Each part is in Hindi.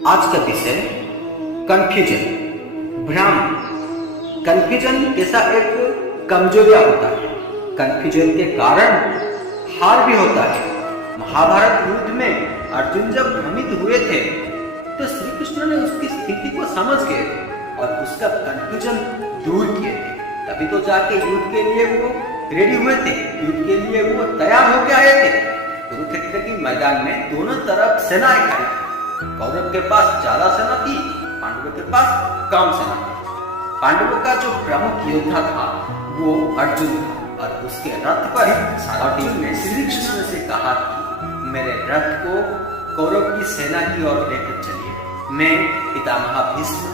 आज का विषय कंफ्यूजन, भ्रम। कंफ्यूजन कैसा एक कमजोरिया होता है। कंफ्यूजन के कारण हार भी होता है। महाभारत युद्ध में अर्जुन जब भ्रमित हुए थे तो श्री कृष्ण ने उसकी स्थिति को समझ गए और उसका कंफ्यूजन दूर किए थे। तभी तो जाके युद्ध के लिए वो रेडी हुए थे, युद्ध के लिए वो तैयार होकर आए थे। कुरुक्षेत्र के मैदान में दोनों तरफ सेनाएं खड़ी थी। कौरव के पास ज्यादा सेना थी, पांडवों के पास कम सेना थी। पांडवों का जो प्रमुख योद्धा था वो अर्जुन था और उसके रथ पर अर्जुन ने श्री कृष्ण से कहा कि मेरे रथ को कौरव की सेना की ओर लेकर चलिए। मैं पितामह भीष्म,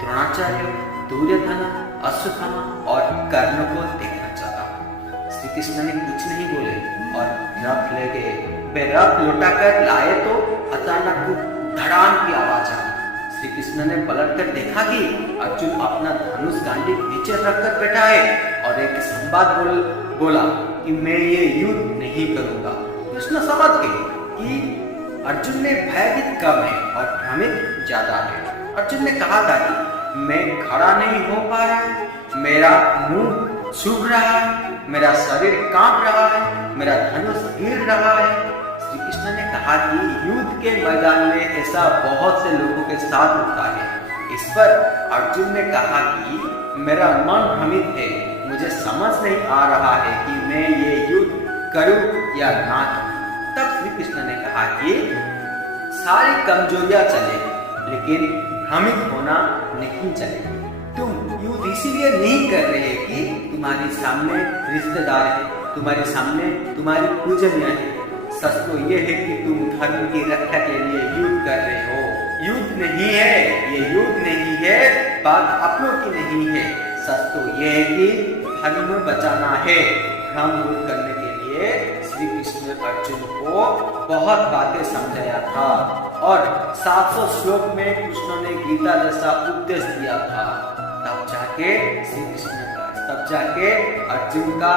द्रोणाचार्य, दुर्योधन, अश्वत्थामा और कर्ण को देखना चाहता हूँ। श्री कृष्ण ने कुछ नहीं बोले और रथ ले गए। वे रथ लौटाकर लाए तो अचानक धड़ाम की आवाज आई। श्री कृष्ण ने पलट कर देखा कि अर्जुन अपना धनुष गांडीव नीचे रखकर बैठा है और एक संवाद बोला कि मैं ये युद्ध नहीं करूंगा। कृष्ण समझ गए कि अर्जुन ने भयभीत कम है और भ्रमित ज्यादा है। अर्जुन ने कहा था कि मैं खड़ा नहीं हो पा रहा है, मेरा मुंह सूख रहा है, मेरा शरीर कांप रहा है, मेरा धनुष गिर रहा है। श्री कृष्ण ने कहा कि युद्ध के मैदान में ऐसा बहुत से लोगों के साथ होता है। इस पर अर्जुन ने कहा कि मेरा मन भ्रमित है, मुझे समझ नहीं आ रहा है कि मैं ये युद्ध करूं या ना करूं। तब श्री कृष्ण ने कहा कि सारी कमजोरियां चलेगी लेकिन भ्रमित होना नहीं चलेगा। तुम युद्ध इसीलिए नहीं कर रहे कि तुम्हारे सामने रिश्तेदार है, तुम्हारे सामने तुम्हारी पूजनीय है। सच तो ये है कि तुम धर्म की रक्षा के लिए युद्ध कर रहे हो। युद्ध नहीं है, ये युद्ध नहीं है, बात अपनों की नहीं है। सच तो ये है कि धर्म बचाना है। भ्रम दूर करने के लिए श्री कृष्ण ने अर्जुन को बहुत बातें समझाया था और 700 श्लोक में कृष्ण ने गीता जैसा उपदेश दिया था। तब जाके श्री कृष्ण तब जाके अर्जुन का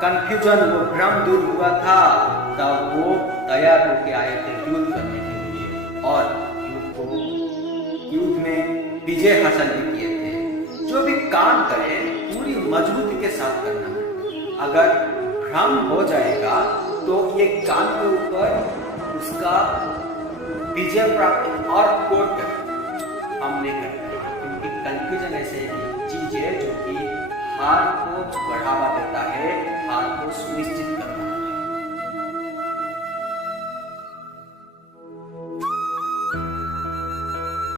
कंफ्यूजन, वो भ्रम दूर हुआ था। तब वो तैयार होके आए थे युद्ध करने के लिए और युद्ध में विजय हासिल भी किए थे। जो भी काम करे पूरी मजबूती के साथ करना है। अगर भ्रम हो जाएगा तो ये काम के ऊपर उसका विजय प्राप्त और कोट हम नहीं करते, क्योंकि कंफ्यूजन ऐसे चीज है जो कि हार को बढ़ावा देता है, हार को सुनिश्चित करता है।